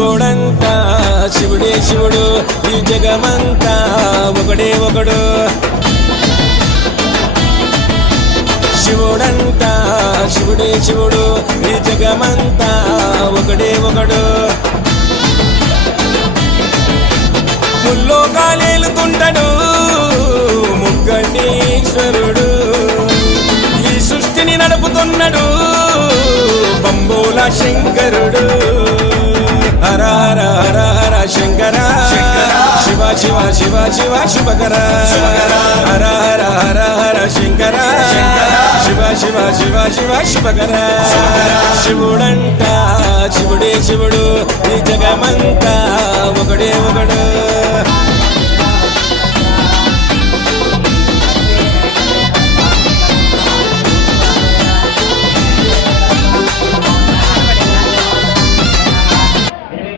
శివుడంతా శివుడే శివుడు ఈ జగమంతా ఒకడే ఒకడు శివుడంతా శివుడే శివుడు ఈ జగమంతా ఒకడే ఒకడు ముల్లోకాలేలుతుంటాడు ముగ్గండీశ్వరుడు ఈ సృష్టిని నడుపుతున్నాడు బంబోల శంకరుడు హర హర హర హర శంకర శివ శివ శివ శివ శుభకర హర హర హర హర శంకర శివ శివ శివ శివ శుభకర శివుడంట శివుడే శివుడు ఈ జగమంతా